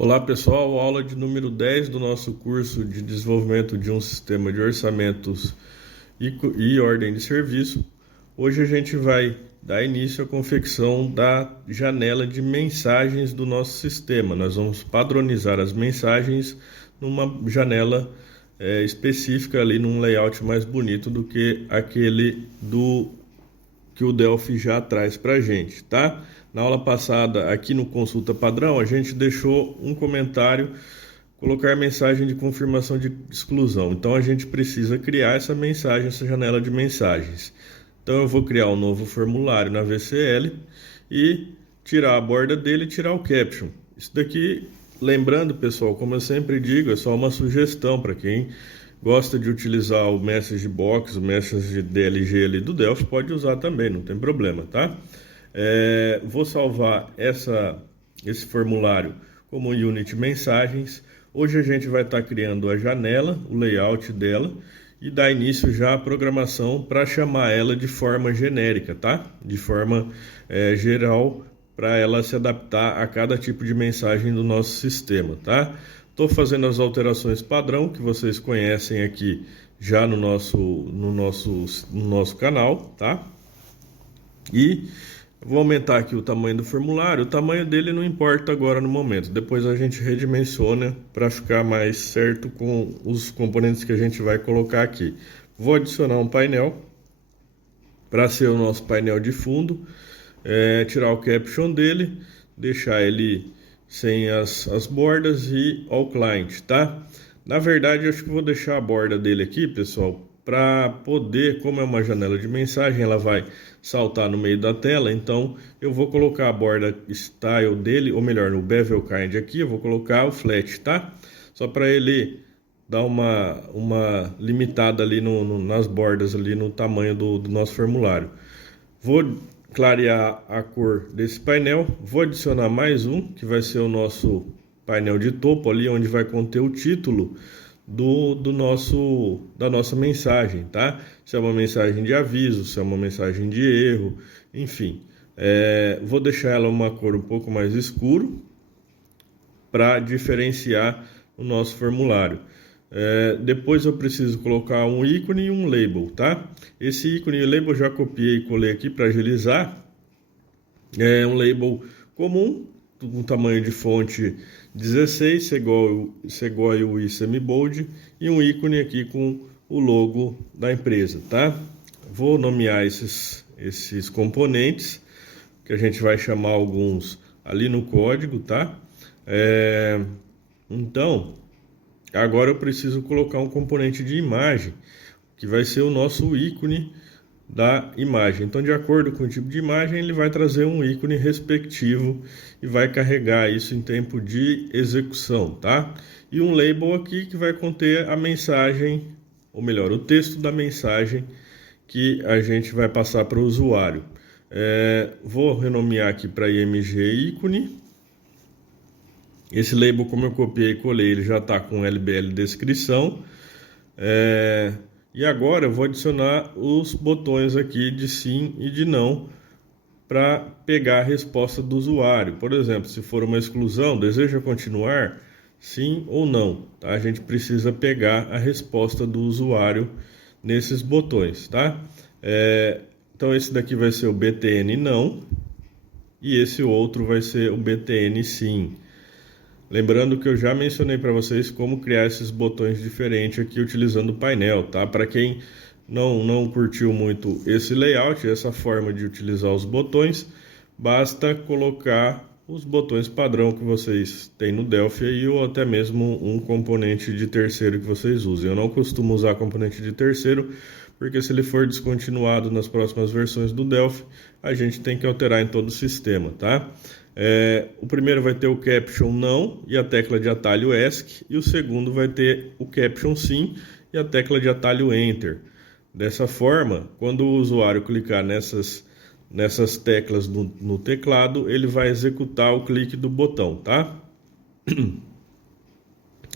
Olá pessoal, aula de número 10 do nosso curso de desenvolvimento de um sistema de orçamentos e ordem de serviço. Hoje a gente vai dar início à confecção da janela de mensagens do nosso sistema. Nós vamos padronizar as mensagens numa janela específica ali, num layout mais bonito do que aquele que o Delphi já traz para a gente, tá? Na aula passada, aqui no Consulta Padrão, a gente deixou um comentário, colocar mensagem de confirmação de exclusão. Então, a gente precisa criar essa mensagem, essa janela de mensagens. Então, eu vou criar um novo formulário na VCL e tirar a borda dele e tirar o caption. Isso daqui, lembrando, pessoal, como eu sempre digo, é só uma sugestão para quem gosta de utilizar o Message Box, o Message DLG ali do Delphi, pode usar também, não tem problema, tá? Vou salvar esse formulário como Unit Mensagens. Hoje a gente vai estar criando a janela, o layout dela e dar início já à programação para chamar ela de forma genérica, tá? De forma geral, para ela se adaptar a cada tipo de mensagem do nosso sistema, tá? Estou fazendo as alterações padrão que vocês conhecem aqui já no nosso canal, tá? E vou aumentar aqui o tamanho do formulário. O tamanho dele não importa agora no momento. Depois a gente redimensiona para ficar mais certo com os componentes que a gente vai colocar aqui. Vou adicionar um painel para ser o nosso painel de fundo. Tirar o caption dele, deixar ele sem as bordas e ao client, tá? Na verdade, eu acho que vou deixar a borda dele aqui, pessoal, para poder, como é uma janela de mensagem, ela vai saltar no meio da tela, então eu vou colocar a borda style dele, ou melhor, no bevel kind aqui, eu vou colocar o flat, tá? Só para ele dar uma limitada ali nas bordas, ali no tamanho do nosso formulário. Vou clarear a cor desse painel, vou adicionar mais um, que vai ser o nosso painel de topo ali, onde vai conter o título da nossa mensagem, tá? Se é uma mensagem de aviso, se é uma mensagem de erro, enfim. Vou deixar ela uma cor um pouco mais escuro para diferenciar o nosso formulário. Depois eu preciso colocar um ícone e um label, tá? Esse ícone e label eu já copiei e colei aqui para agilizar. É um label comum, com tamanho de fonte 16, Segoio e Semibold, e um ícone aqui com o logo da empresa, tá? Vou nomear esses componentes, que a gente vai chamar alguns ali no código, tá? Então, agora eu preciso colocar um componente de imagem, que vai ser o nosso ícone da imagem. Então, de acordo com o tipo de imagem, ele vai trazer um ícone respectivo e vai carregar isso em tempo de execução, tá? E um label aqui que vai conter a mensagem, ou melhor, o texto da mensagem que a gente vai passar para o usuário. Vou renomear aqui para img ícone. Esse label, como eu copiei e colei, ele já está com LBL descrição. E agora eu vou adicionar os botões aqui de sim e de não para pegar a resposta do usuário. Por exemplo, se for uma exclusão, deseja continuar? Sim ou não? Tá? A gente precisa pegar a resposta do usuário nesses botões, tá? Então esse daqui vai ser o BTN não e esse outro vai ser o BTN sim. Lembrando que eu já mencionei para vocês como criar esses botões diferentes aqui utilizando o painel, tá? Para quem não curtiu muito esse layout, essa forma de utilizar os botões, basta colocar os botões padrão que vocês têm no Delphi aí, ou até mesmo um componente de terceiro que vocês usem. Eu não costumo usar componente de terceiro, porque se ele for descontinuado nas próximas versões do Delphi, a gente tem que alterar em todo o sistema, tá? O primeiro vai ter o caption não e a tecla de atalho ESC, e o segundo vai ter o caption sim e a tecla de atalho Enter. Dessa forma, quando o usuário clicar nessas teclas no teclado, ele vai executar o clique do botão, tá?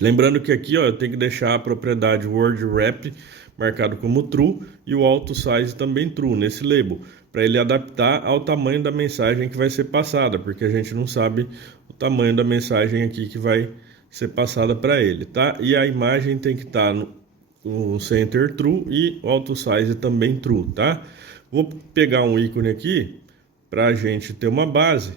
Lembrando que aqui, ó, eu tenho que deixar a propriedade word wrap marcado como true e o auto size também true nesse label, para ele adaptar ao tamanho da mensagem que vai ser passada, porque a gente não sabe o tamanho da mensagem aqui que vai ser passada para ele, tá? E a imagem tem que estar no center true e o auto size também true, tá? Vou pegar um ícone aqui para a gente ter uma base.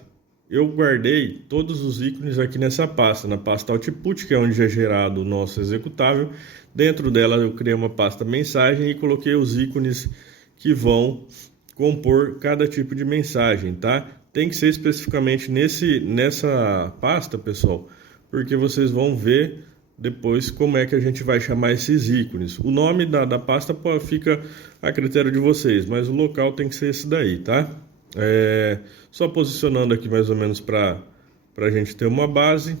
Eu guardei todos os ícones aqui nessa pasta, na pasta Output, que é onde é gerado o nosso executável. Dentro dela eu criei uma pasta mensagem e coloquei os ícones que vão compor cada tipo de mensagem, tá? Tem que ser especificamente nessa pasta, pessoal, porque vocês vão ver depois como é que a gente vai chamar esses ícones. O nome da pasta fica a critério de vocês, mas o local tem que ser esse daí, tá? Só posicionando aqui mais ou menos para a gente ter uma base.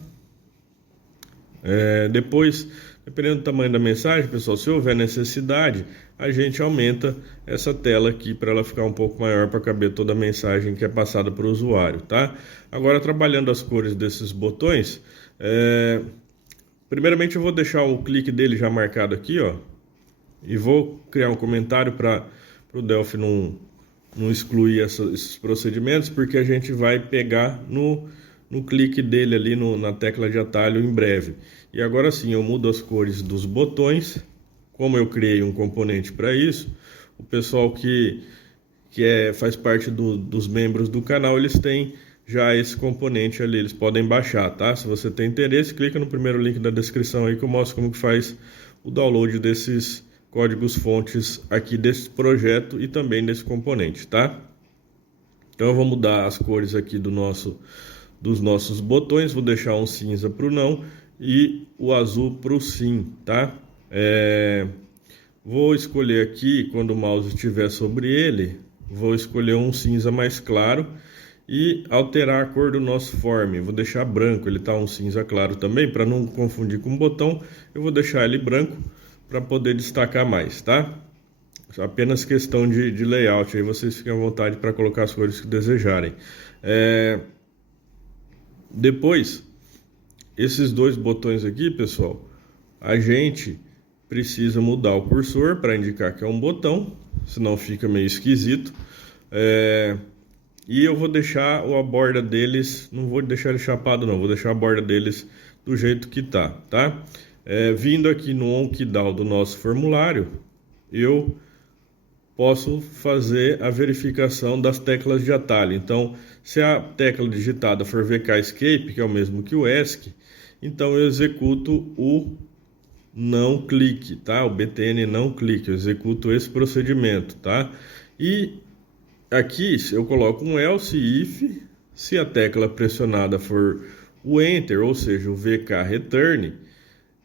Depois, dependendo do tamanho da mensagem, pessoal, se houver necessidade, a gente aumenta essa tela aqui para ela ficar um pouco maior para caber toda a mensagem que é passada para o usuário, tá? Agora, trabalhando as cores desses botões, primeiramente eu vou deixar o clique dele já marcado aqui, ó, e vou criar um comentário para o Delphi não excluir esses procedimentos, porque a gente vai pegar no clique dele ali na tecla de atalho em breve. E agora sim, eu mudo as cores dos botões. Como eu criei um componente para isso, o pessoal que faz parte dos membros do canal, eles têm já esse componente ali, eles podem baixar, tá? Se você tem interesse, clica no primeiro link da descrição aí que eu mostro como que faz o download desses códigos fontes aqui desse projeto e também desse componente, tá? Então eu vou mudar as cores aqui dos nossos botões, vou deixar um cinza para o não e o azul para o sim, tá? Vou escolher aqui, quando o mouse estiver sobre ele, vou escolher um cinza mais claro e alterar a cor do nosso form. Vou deixar branco, ele está um cinza claro também, para não confundir com o botão, eu vou deixar ele branco para poder destacar mais, tá? Apenas questão de layout, aí vocês fiquem à vontade para colocar as cores que desejarem. Depois, esses dois botões aqui, pessoal, a gente precisa mudar o cursor para indicar que é um botão, senão fica meio esquisito. E eu vou deixar a borda deles, não vou deixar ele chapado não, vou deixar a borda deles do jeito que tá? Vindo aqui no OnKeyDAO do nosso formulário, eu posso fazer a verificação das teclas de atalho. Então, se a tecla digitada for VK Escape, que é o mesmo que o ESC, então eu executo o não clique, tá? O BTN não clique, eu executo esse procedimento, tá? E aqui eu coloco um else if, se a tecla pressionada for o Enter, ou seja, o VK Return,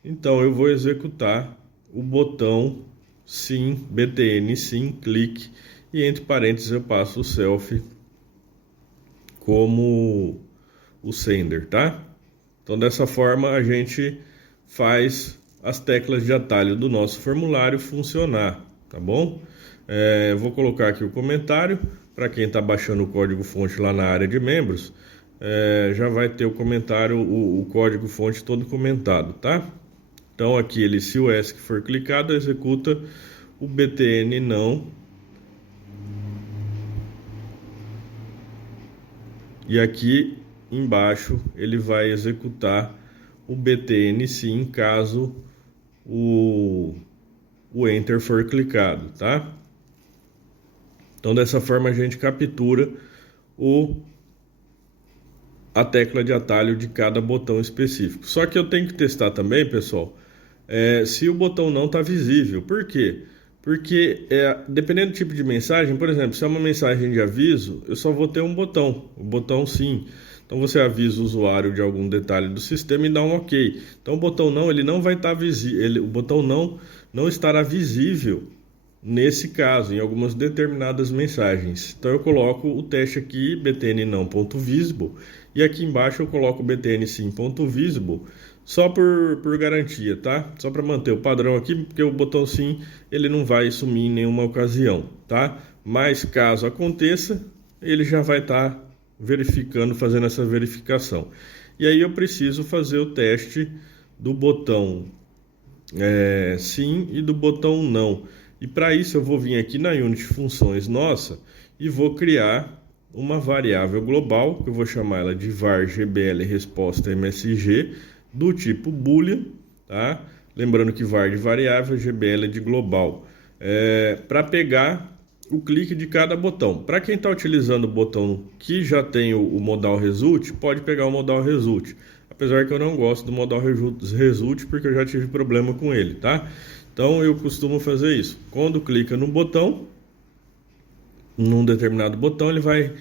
então eu vou executar o botão sim, BTN sim, clique, e entre parênteses eu passo o self como o sender, tá? Então dessa forma a gente faz as teclas de atalho do nosso formulário funcionar, tá bom? Vou colocar aqui o comentário, para quem está baixando o código fonte lá na área de membros, já vai ter o comentário, o código fonte todo comentado, tá? Então aqui se o ESC for clicado, executa o BTN não. E aqui embaixo ele vai executar o BTN sim, caso o Enter for clicado, tá? Então dessa forma a gente captura a tecla de atalho de cada botão específico. Só que eu tenho que testar também, pessoal, se o botão não está visível. Por quê? Porque dependendo do tipo de mensagem, por exemplo, se é uma mensagem de aviso, eu só vou ter um botão, o botão sim. Então você avisa o usuário de algum detalhe do sistema e dá um OK. Então o botão não, ele não vai estar visível, o botão não estará visível nesse caso, em algumas determinadas mensagens. Então eu coloco o teste aqui, btn não.visible, e aqui embaixo eu coloco btn sim.visible, só por garantia, tá? Só para manter o padrão aqui, porque o botão sim, ele não vai sumir em nenhuma ocasião, tá? Mas caso aconteça, ele já vai estar verificando, fazendo essa verificação. E aí eu preciso fazer o teste do botão sim e do botão não. E para isso eu vou vir aqui na Unity Funções nossa e vou criar uma variável global, que eu vou chamar ela de var gbl resposta msg, do tipo boolean, tá? Lembrando que var de variável, gbl de global, para pegar o clique de cada botão. Para quem está utilizando o botão que já tem o modal result, pode pegar o modal result. Apesar que eu não gosto do modal result porque eu já tive problema com ele, tá? Então eu costumo fazer isso. Quando clica no botão, num determinado botão, ele vai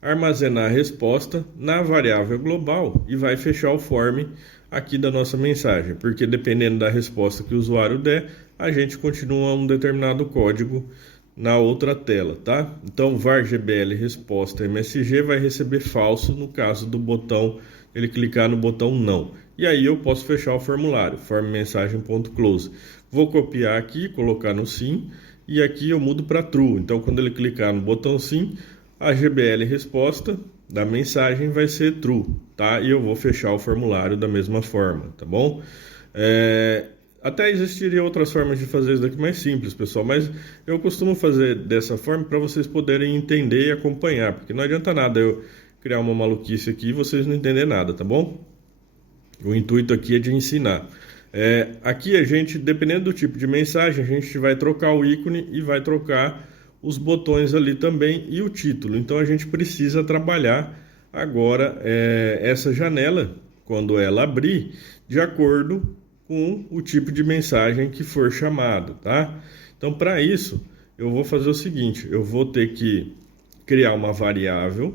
armazenar a resposta na variável global e vai fechar o form aqui da nossa mensagem, porque dependendo da resposta que o usuário der, a gente continua um determinado código na outra tela, tá? Então, var gbl resposta msg vai receber falso no caso do botão, ele clicar no botão não. E aí eu posso fechar o formulário, form_mensagem.close. Vou copiar aqui, colocar no sim, e aqui eu mudo para true. Então, quando ele clicar no botão sim, a GBL resposta da mensagem vai ser true, tá? E eu vou fechar o formulário da mesma forma, tá bom? Até existiria outras formas de fazer isso daqui mais simples, pessoal, mas eu costumo fazer dessa forma para vocês poderem entender e acompanhar, porque não adianta nada eu criar uma maluquice aqui e vocês não entenderem nada, tá bom? O intuito aqui é de ensinar. Aqui a gente, dependendo do tipo de mensagem, a gente vai trocar o ícone e vai trocar os botões ali também e o título. Então a gente precisa trabalhar agora essa janela, quando ela abrir, de acordo com o tipo de mensagem que for chamado, tá? Então, para isso, eu vou fazer o seguinte, eu vou ter que criar uma variável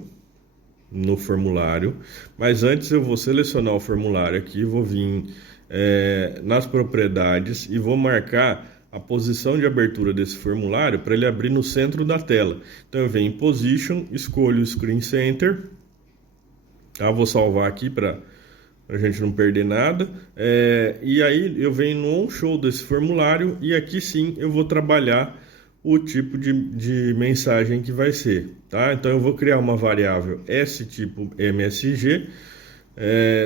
no formulário, mas antes eu vou selecionar o formulário aqui, vou vir nas propriedades e vou marcar a posição de abertura desse formulário para ele abrir no centro da tela. Então, eu venho em Position, escolho o Screen Center, tá? Vou salvar aqui para a gente não perder nada, e aí eu venho no on-show desse formulário e aqui sim eu vou trabalhar o tipo de mensagem que vai ser, tá? Então eu vou criar uma variável tipo msg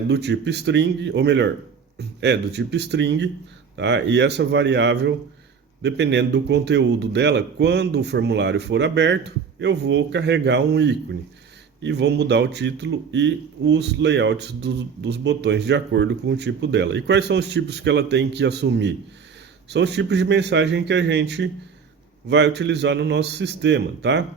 do tipo string, ou melhor, do tipo string, tá? E essa variável, dependendo do conteúdo dela, quando o formulário for aberto, eu vou carregar um ícone e vou mudar o título e os layouts dos botões de acordo com o tipo dela. E quais são os tipos que ela tem que assumir? São os tipos de mensagem que a gente vai utilizar no nosso sistema, tá?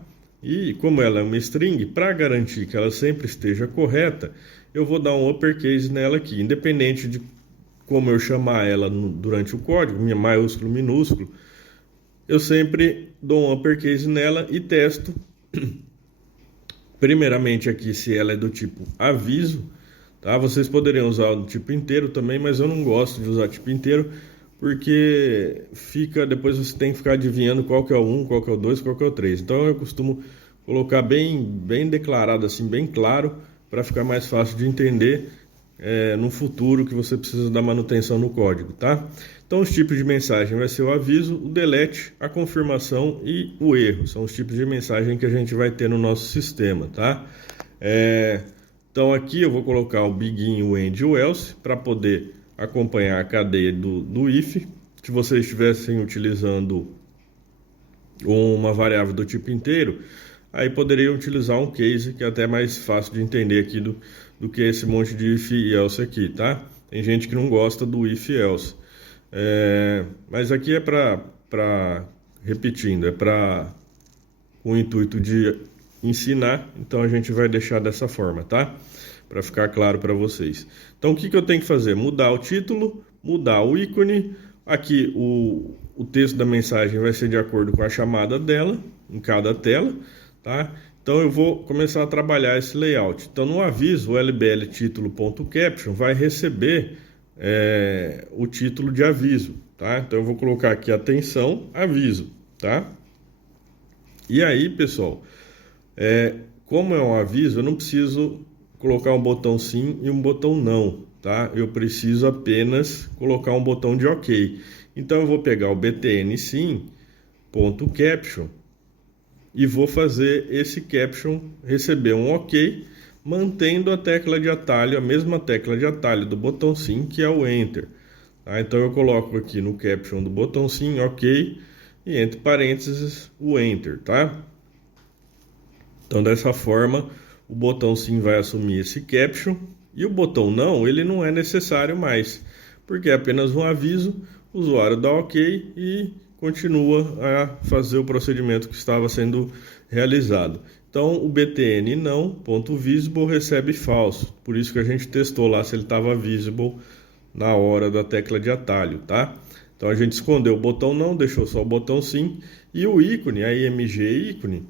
E como ela é uma string, para garantir que ela sempre esteja correta, eu vou dar um uppercase nela aqui, independente de como eu chamar ela durante o código, maiúsculo, minúsculo, eu sempre dou um uppercase nela e testo. Primeiramente aqui se ela é do tipo aviso, tá? Vocês poderiam usar o tipo inteiro também, mas eu não gosto de usar tipo inteiro, porque depois você tem que ficar adivinhando qual que é o 1, qual que é o 2, qual que é o 3. Então eu costumo colocar bem declarado assim, bem claro, para ficar mais fácil de entender no futuro que você precisa dar manutenção no código, tá? Então os tipos de mensagem vai ser o aviso, o delete, a confirmação e o erro. São os tipos de mensagem que a gente vai ter no nosso sistema, tá? Então aqui eu vou colocar o begin, o end e o else para poder acompanhar a cadeia do if. Se vocês estivessem utilizando uma variável do tipo inteiro, aí poderiam utilizar um case que é até mais fácil de entender aqui do que esse monte de if e else aqui, tá? Tem gente que não gosta do if e else. Mas aqui repetindo, é para o intuito de ensinar, então a gente vai deixar dessa forma, tá? Para ficar claro para vocês. Então o que eu tenho que fazer? Mudar o título, mudar o ícone. Aqui o texto da mensagem vai ser de acordo com a chamada dela, em cada tela, tá? Então eu vou começar a trabalhar esse layout. Então no aviso, o lbl título.caption vai receber o título de aviso, tá? Então eu vou colocar aqui atenção, aviso, tá? E aí, pessoal, como é um aviso, eu não preciso colocar um botão sim e um botão não, tá? Eu preciso apenas colocar um botão de OK. Então eu vou pegar o btn sim.caption e vou fazer esse caption receber um OK, mantendo a tecla de atalho, a mesma tecla de atalho do botão sim, que é o Enter. Tá? Então eu coloco aqui no caption do botão sim, OK, e entre parênteses o Enter, tá? Então, dessa forma, o botão sim vai assumir esse caption e o botão não, ele não é necessário mais, porque é apenas um aviso, o usuário dá OK e continua a fazer o procedimento que estava sendo realizado. Então, o btn não.visible recebe falso, por isso que a gente testou lá se ele estava visible na hora da tecla de atalho, tá? Então, a gente escondeu o botão não, deixou só o botão sim, e o ícone, a img ícone,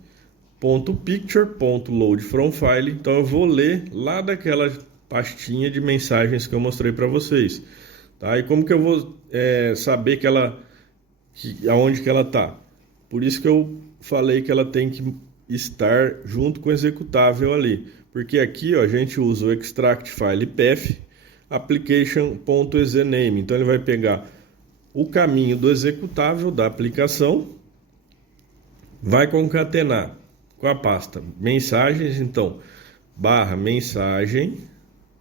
.picture.load from file. Então eu vou ler lá daquela pastinha de mensagens que eu mostrei para vocês, tá? E como que eu vou saber aonde que ela tá? Por isso que eu falei que ela tem que estar junto com o executável ali, porque aqui, ó, a gente usa o extract file path application.exename. Então ele vai pegar o caminho do executável da aplicação, vai concatenar com a pasta mensagens, então barra mensagem,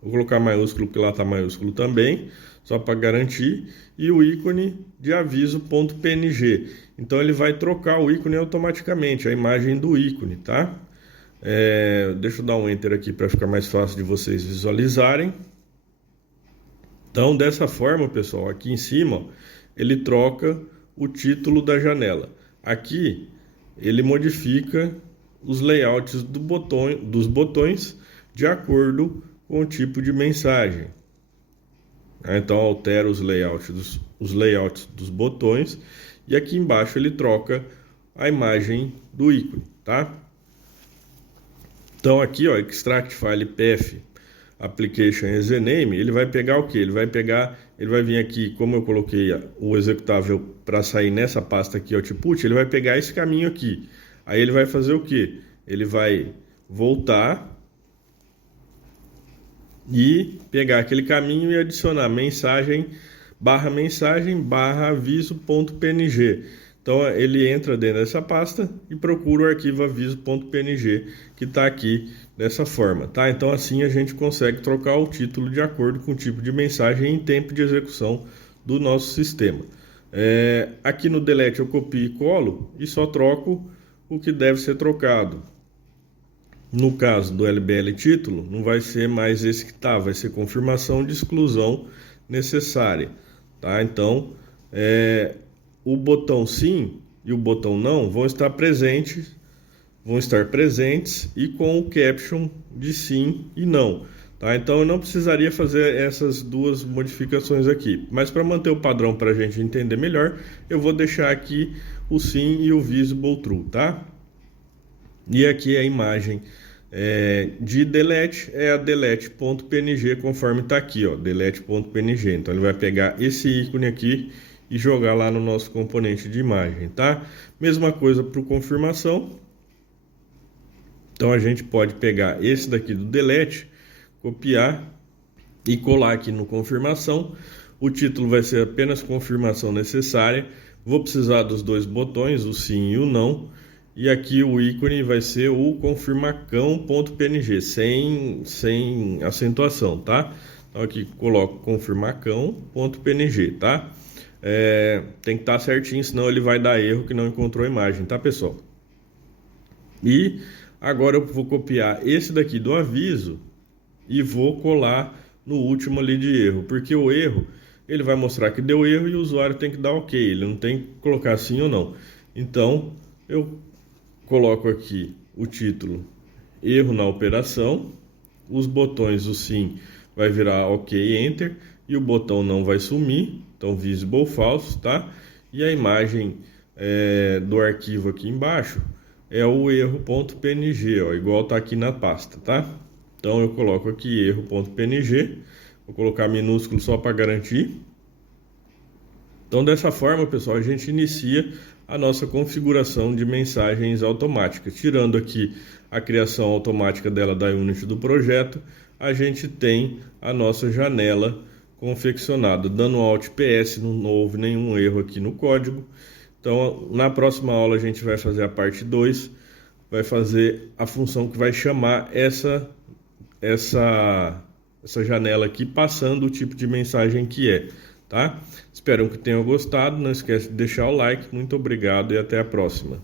vou colocar maiúsculo porque lá está maiúsculo também, só para garantir, e o ícone de aviso.png. Então ele vai trocar o ícone automaticamente, a imagem do ícone, tá? Deixa eu dar um enter aqui para ficar mais fácil de vocês visualizarem. Então, dessa forma, pessoal, aqui em cima, ó, ele troca o título da janela. Aqui ele modifica os layouts dos botões de acordo com o tipo de mensagem. Então altera os layouts dos botões e aqui embaixo ele troca a imagem do ícone, tá? Então aqui, ó, extract file path application exename, ele vai pegar o que? Ele vai vir aqui, como eu coloquei o executável para sair nessa pasta aqui, output, ele vai pegar esse caminho aqui. Aí ele vai fazer o que? Ele vai voltar e pegar aquele caminho e adicionar mensagem barra aviso.png. Então ele entra dentro dessa pasta e procura o arquivo aviso.png que está aqui dessa forma, tá? Então assim a gente consegue trocar o título de acordo com o tipo de mensagem em tempo de execução do nosso sistema. Aqui no delete eu copio e colo e só troco o que deve ser trocado. No caso do LBL título, não vai ser mais esse que está, vai ser confirmação de exclusão necessária, tá? Então, o botão sim e o botão não vão estar presentes e com o caption de sim e não, tá? Então eu não precisaria fazer essas duas modificações aqui, mas para manter o padrão para a gente entender melhor, eu vou deixar aqui o sim e o visible true, tá? E aqui a imagem de delete é a delete.png, conforme está aqui, ó, delete.png. Então ele vai pegar esse ícone aqui e jogar lá no nosso componente de imagem, tá? Mesma coisa para o confirmação. Então a gente pode pegar esse daqui do delete, copiar e colar aqui no confirmação. O título vai ser apenas confirmação necessária. Vou precisar dos dois botões, o sim e o não. E aqui o ícone vai ser o confirmacão.png, sem acentuação, tá? Então aqui coloco confirmacão.png, tá? Tem que estar certinho, senão ele vai dar erro que não encontrou a imagem, tá, pessoal? E agora eu vou copiar esse daqui do aviso e vou colar no último ali de erro, porque o erro, ele vai mostrar que deu erro e o usuário tem que dar OK, ele não tem que colocar sim ou não. Então, eu coloco aqui o título erro na operação, os botões, o sim vai virar OK, Enter, e o botão não vai sumir, então visible false, tá? E a imagem do arquivo aqui embaixo é o erro.png, ó, igual tá aqui na pasta, tá? Então eu coloco aqui erro.png, vou colocar minúsculo só para garantir. Então dessa forma, pessoal, a gente inicia a nossa configuração de mensagens automáticas. Tirando aqui a criação automática dela da Unity do projeto, a gente tem a nossa janela confeccionada. Dando Alt PS, não houve nenhum erro aqui no código. Então, na próxima aula a gente vai fazer a parte 2, vai fazer a função que vai chamar essa janela aqui, passando o tipo de mensagem que é, tá? Espero que tenham gostado, não esquece de deixar o like, muito obrigado e até a próxima.